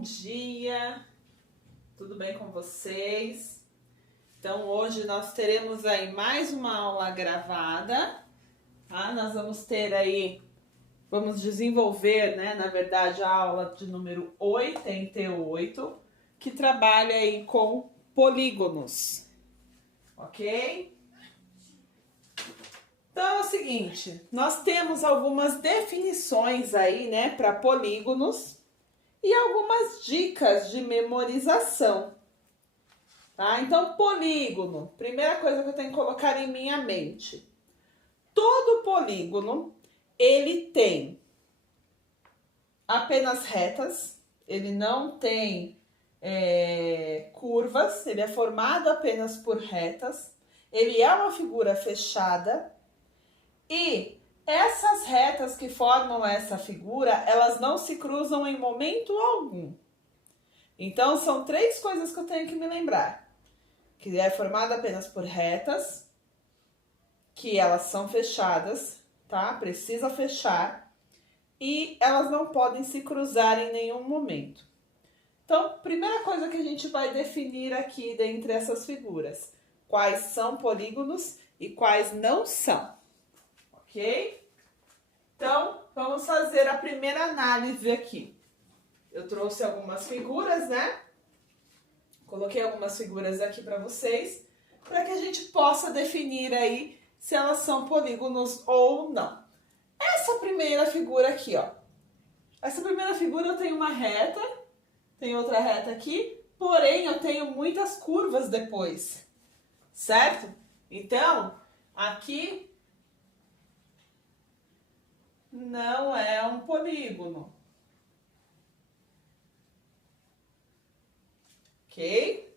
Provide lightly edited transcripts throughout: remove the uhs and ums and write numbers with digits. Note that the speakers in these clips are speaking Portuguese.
Bom dia, tudo bem com vocês? Então hoje nós teremos aí mais uma aula gravada, tá? Nós vamos ter aí, vamos desenvolver, né, na verdade, a aula de número 88, que trabalha aí com polígonos, ok? Então é o seguinte, nós temos algumas definições aí, né, para polígonos e algumas dicas de memorização, tá? Então, polígono, primeira coisa que eu tenho que colocar em minha mente. Todo polígono, ele tem apenas retas, ele não tem curvas, ele é formado apenas por retas, ele é uma figura fechada e essas retas que formam essa figura, elas não se cruzam em momento algum. Então, são três coisas que eu tenho que me lembrar. Que é formado apenas por retas, que elas são fechadas, tá? Precisa fechar. E elas não podem se cruzar em nenhum momento. Então, primeira coisa que a gente vai definir aqui dentre essas figuras. Quais são polígonos e quais não são. Ok? Então, vamos fazer a primeira análise aqui. Eu trouxe algumas figuras, né? Coloquei algumas figuras aqui para vocês, para que a gente possa definir aí se elas são polígonos ou não. Essa primeira figura aqui, ó. Essa primeira figura eu tenho uma reta, tem outra reta aqui, porém eu tenho muitas curvas depois, certo? Então, aqui não é um polígono. Ok?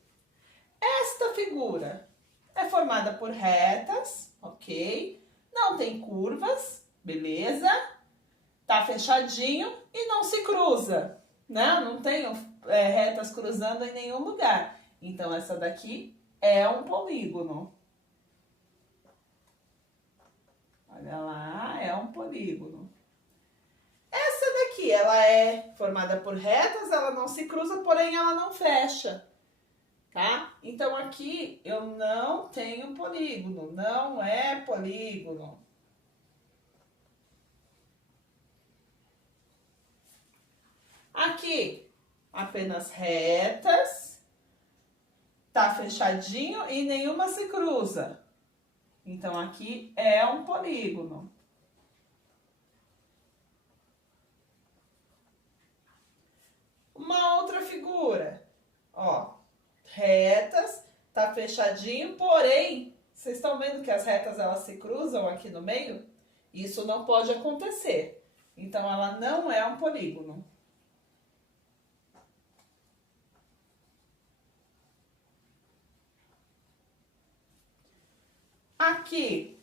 Esta figura é formada por retas, ok? Não tem curvas, beleza? Tá fechadinho e não se cruza, né? Não tem retas cruzando em nenhum lugar. Então, essa daqui é um polígono. Olha lá, é um polígono. Essa daqui, ela é formada por retas, ela não se cruza, porém ela não fecha, tá? Então aqui eu não tenho polígono, não é polígono. Aqui, apenas retas, tá fechadinho e nenhuma se cruza. Então aqui é um polígono. Uma outra figura, ó, retas, tá fechadinho, porém, vocês estão vendo que as retas elas se cruzam aqui no meio? Isso não pode acontecer, então ela não é um polígono. Aqui,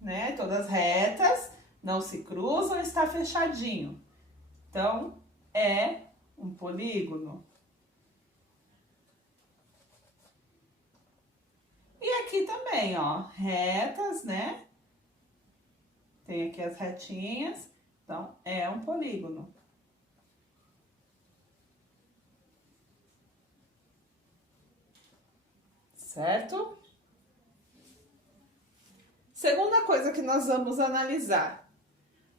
né, todas retas, não se cruzam, está fechadinho, então é um polígono. E aqui também, ó, retas, né? Tem aqui as retinhas, então é um polígono. Certo? Segunda coisa que nós vamos analisar.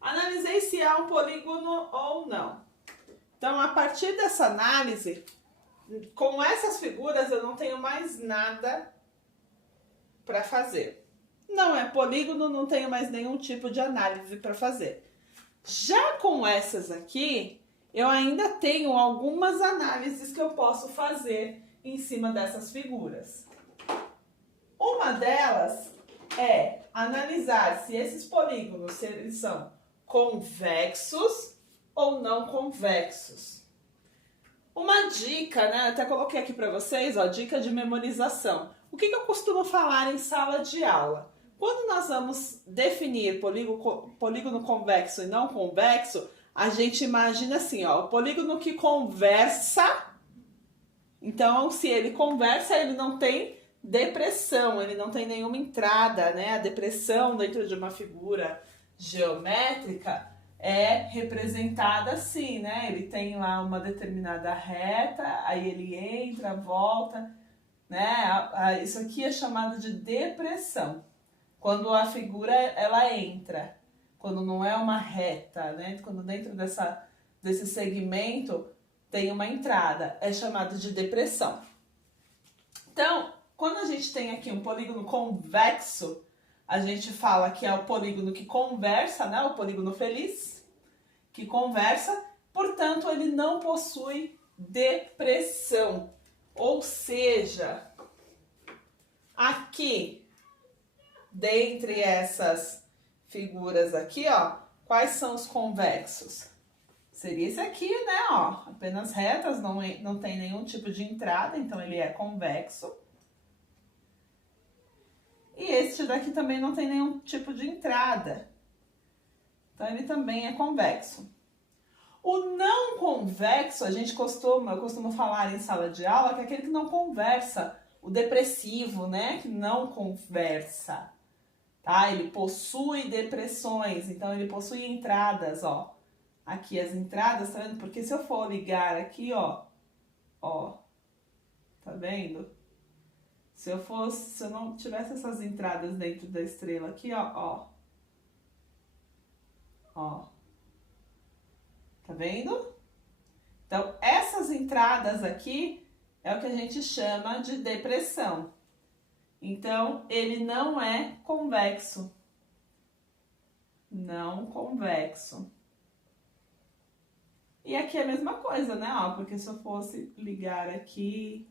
Analisei se há um polígono ou não. Então, a partir dessa análise, com essas figuras eu não tenho mais nada para fazer. Não é polígono, não tenho mais nenhum tipo de análise para fazer. Já com essas aqui, eu ainda tenho algumas análises que eu posso fazer em cima dessas figuras. Uma delas é analisar se esses polígonos se eles são convexos ou não convexos. Uma dica, né? Até coloquei aqui para vocês, ó, dica de memorização. O que eu costumo falar em sala de aula? Quando nós vamos definir polígono convexo e não convexo, a gente imagina assim, ó, o polígono que conversa. Então, se ele conversa, ele não tem depressão, ele não tem nenhuma entrada, né? A depressão dentro de uma figura geométrica é representada assim, né? Ele tem lá uma determinada reta, aí ele entra, volta, né? Isso aqui é chamado de depressão. Quando a figura ela entra, quando não é uma reta, né? Quando dentro desse segmento tem uma entrada, é chamado de depressão. Então, quando a gente tem aqui um polígono convexo, a gente fala que é o polígono que conversa, né? O polígono feliz, que conversa, portanto, ele não possui depressão. Ou seja, aqui, dentre essas figuras aqui, ó, quais são os convexos? Seria esse aqui, né, ó, apenas retas, não tem nenhum tipo de entrada, então ele é convexo. E este daqui também não tem nenhum tipo de entrada, então ele também é convexo. O não convexo, eu costumo falar em sala de aula, que é aquele que não conversa, o depressivo, né, que não conversa, tá? Ele possui depressões, então ele possui entradas, ó. Aqui as entradas, tá vendo? Porque se eu for ligar aqui, ó, tá vendo? Se eu não tivesse essas entradas dentro da estrela aqui, ó, tá vendo? Então, essas entradas aqui é o que a gente chama de depressão. Então, ele não é convexo. Não convexo. E aqui é a mesma coisa, né? Ó, porque se eu fosse ligar aqui,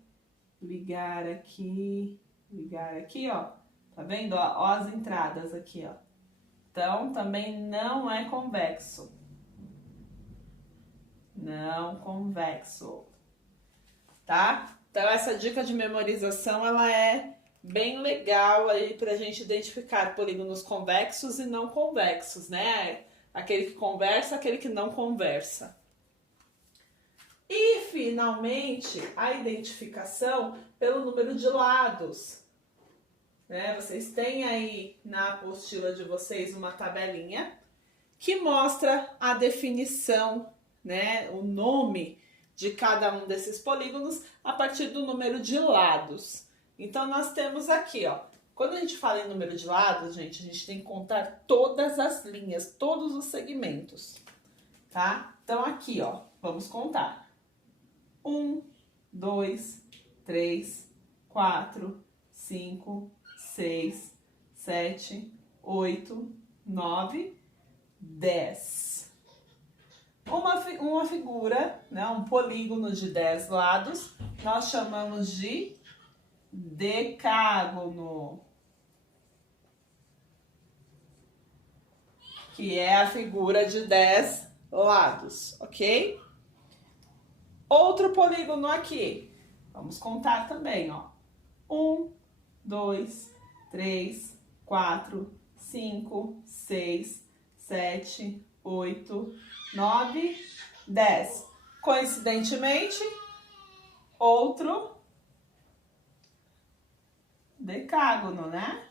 ó. Tá vendo? Ó as entradas aqui, ó. Então, também não é convexo. Não convexo. Tá? Então, essa dica de memorização, ela é bem legal aí pra gente identificar polígonos convexos e não convexos, né? Aquele que conversa, aquele que não conversa. E, finalmente, a identificação pelo número de lados. Né? Vocês têm aí na apostila de vocês uma tabelinha que mostra a definição, né? O nome de cada um desses polígonos a partir do número de lados. Então, nós temos aqui, ó. Quando a gente fala em número de lados, gente, a gente tem que contar todas as linhas, todos os segmentos, tá? Então, aqui, ó, vamos contar. 1, 2, 3, 4, 5, 6, 7, 8, 9, 10. Uma figura, né, um polígono de 10 lados, nós chamamos de decágono, que é a figura de 10 lados, ok? Outro polígono aqui, vamos contar também, ó. 1, 2, 3, 4, 5, 6, 7, 8, 9, 10. Coincidentemente, outro decágono, né?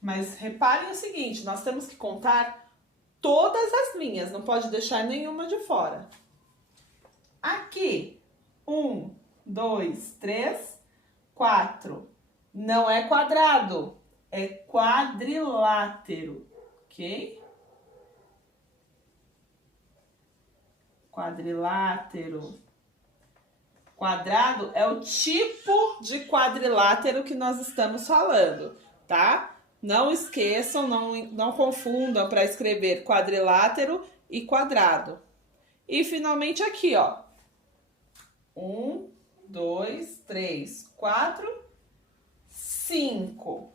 Mas reparem o seguinte, nós temos que contar todas as linhas, não pode deixar nenhuma de fora. Aqui, 1, 2, 3, 4. Não é quadrado, é quadrilátero, ok? Quadrilátero. Quadrado é o tipo de quadrilátero que nós estamos falando, tá? Não esqueçam, não confundam para escrever quadrilátero e quadrado. E finalmente aqui, ó. 1, 2, 3, 4, 5.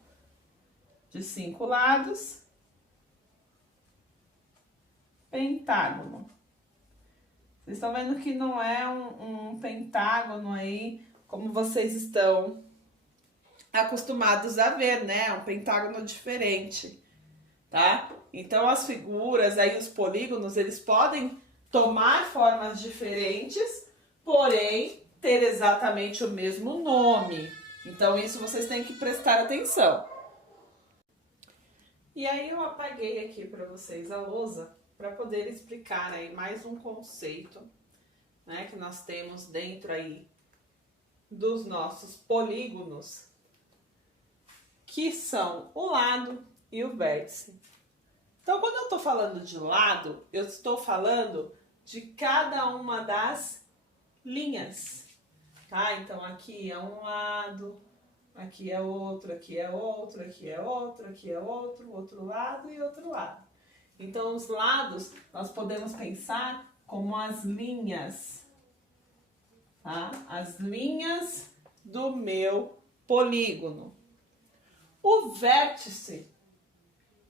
De 5 lados. Pentágono. Vocês estão vendo que não é um pentágono aí, como vocês estão acostumados a ver, né? É um pentágono diferente, tá? Então, as figuras aí, os polígonos, eles podem tomar formas diferentes, porém, ter exatamente o mesmo nome. Então, isso vocês têm que prestar atenção. E aí eu apaguei aqui para vocês a lousa para poder explicar aí mais um conceito, né, que nós temos dentro aí dos nossos polígonos, que são o lado e o vértice. Então, quando eu estou falando de lado, eu estou falando de cada uma das linhas, tá? Então, aqui é um lado, aqui é outro, aqui é outro, aqui é outro, aqui é outro, outro lado e outro lado. Então, os lados nós podemos pensar como as linhas, tá? As linhas do meu polígono. O vértice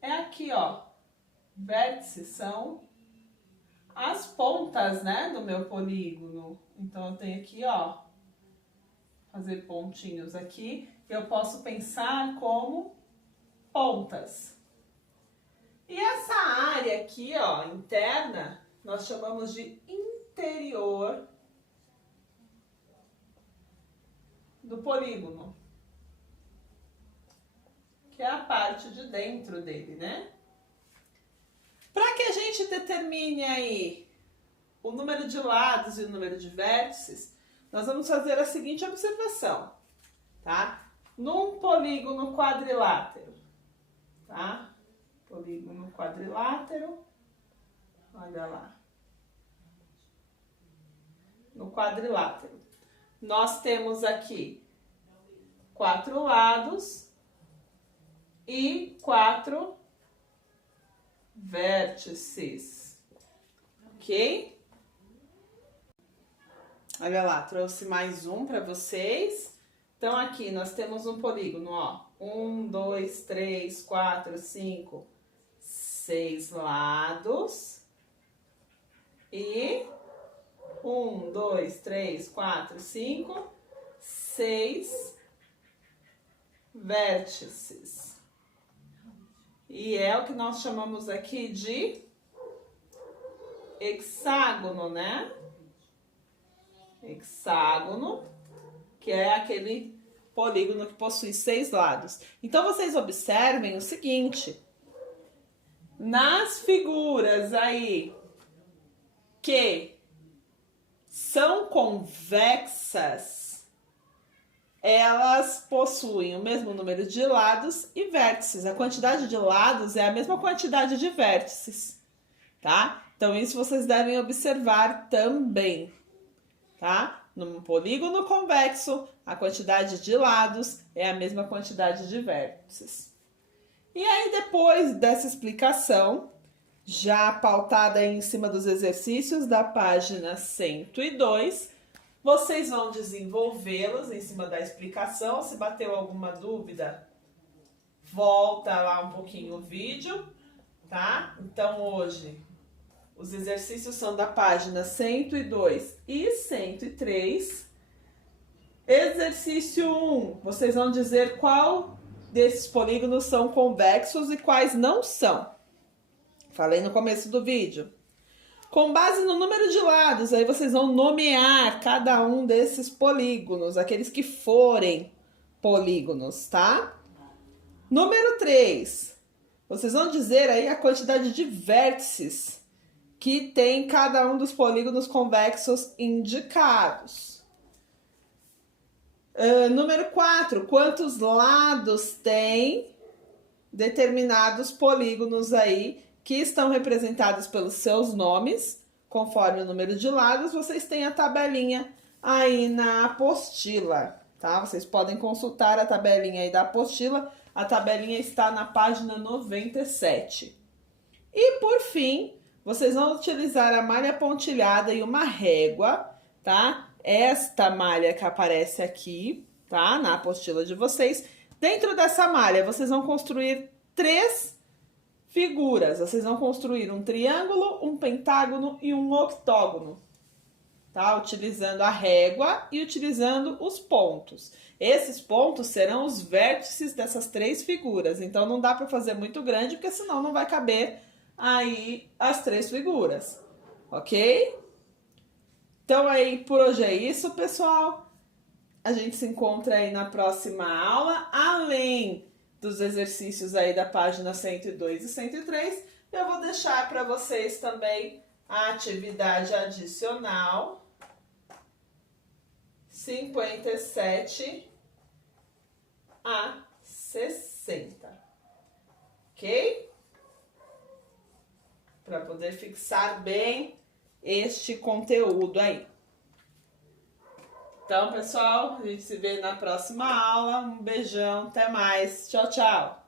é aqui, ó. Vértices são as pontas, né, do meu polígono. Então, eu tenho aqui, ó, fazer pontinhos aqui, que eu posso pensar como pontas. E essa área aqui, ó, interna, nós chamamos de interior do polígono, que é a parte de dentro dele, né? Para que a gente determine aí o número de lados e o número de vértices, nós vamos fazer a seguinte observação, tá? Num polígono quadrilátero, tá? Polígono quadrilátero, olha lá. No quadrilátero, nós temos aqui 4 lados e 4 vértices, ok? Olha lá, trouxe mais um para vocês. Então, aqui nós temos um polígono, ó. 1, 2, 3, 4, 5, 6 lados. E 1, 2, 3, 4, 5, 6 vértices. E é o que nós chamamos aqui de hexágono, né? Hexágono, que é aquele polígono que possui 6 lados. Então, vocês observem o seguinte: nas figuras aí que são convexas, elas possuem o mesmo número de lados e vértices. A quantidade de lados é a mesma quantidade de vértices, tá? Então, isso vocês devem observar também, tá? Num polígono convexo, a quantidade de lados é a mesma quantidade de vértices. E aí, depois dessa explicação, já pautada em cima dos exercícios da página 102, vocês vão desenvolvê-los em cima da explicação. Se bateu alguma dúvida, volta lá um pouquinho o vídeo, tá? Então, hoje, os exercícios são da página 102 e 103. Exercício 1, vocês vão dizer qual desses polígonos são convexos e quais não são. Falei no começo do vídeo. Com base no número de lados, aí vocês vão nomear cada um desses polígonos, aqueles que forem polígonos, tá? Número 3, vocês vão dizer aí a quantidade de vértices que tem cada um dos polígonos convexos indicados. Número 4, quantos lados tem determinados polígonos aí que estão representados pelos seus nomes, conforme o número de lados. Vocês têm a tabelinha aí na apostila, tá? Vocês podem consultar a tabelinha aí da apostila. A tabelinha está na página 97. E, por fim, vocês vão utilizar a malha pontilhada e uma régua, tá? Esta malha que aparece aqui, tá? Na apostila de vocês. Dentro dessa malha, vocês vão construir 3 figuras. Vocês vão construir um triângulo, um pentágono e um octógono, tá? Utilizando a régua e utilizando os pontos. Esses pontos serão os vértices dessas 3 figuras. Então, não dá para fazer muito grande, porque senão não vai caber aí as 3 figuras, ok? Então, aí, por hoje é isso, pessoal. A gente se encontra aí na próxima aula. Além dos exercícios aí da página 102 e 103. Eu vou deixar para vocês também a atividade adicional 57 a 60, ok? Para poder fixar bem este conteúdo aí. Então, pessoal, a gente se vê na próxima aula. Um beijão, até mais. Tchau, tchau!